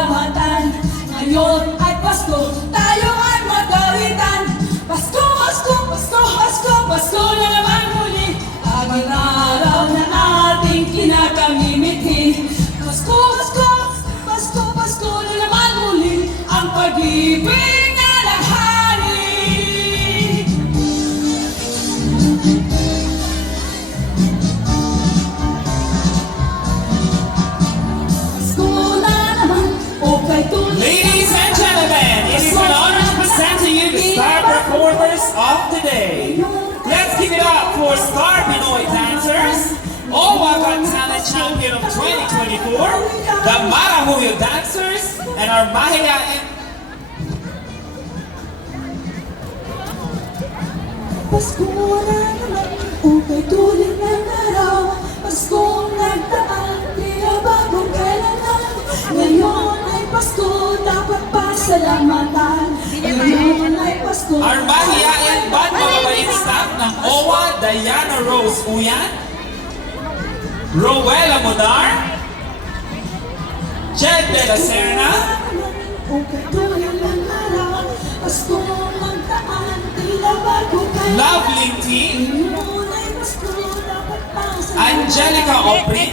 pasalamatan. Ngayon ay Pasko, tayo ay magawitan. Pasko, Pasko, Pasko, Pasko, Pasko na naman muli. Ang araw na ating kinakamimiti. Pasko, Pasko, Pasko, Pasko na naman muli. Ang pag-ibig na lahari. Pasko na naman, okay tuloy. Ladies and gentlemen, it is an honor to present to you the star performers of the day. Let's give it up for Star Pinoy Dancers, OWA Got Talent Champion of 2024, the Marahuyo Dancers, and our mahiyain Pasko na naman, okay tuloy ng araw. Paskong nagdaan, di na bagong kailangan. Ngayon ay Pasko, dapat pasalamatan. Ngayon ay Pasko. our mahiyain band mababait staff ng OWA, Diana Rose Uyan, Rowella Monar, Jed De La Serna, Okay tuloy ng araw. Paskong nagdaan, di na bagong kailangan. Lovely Team, Ngayon ay Pasko, dapat pasalamatan. Angelica Opri,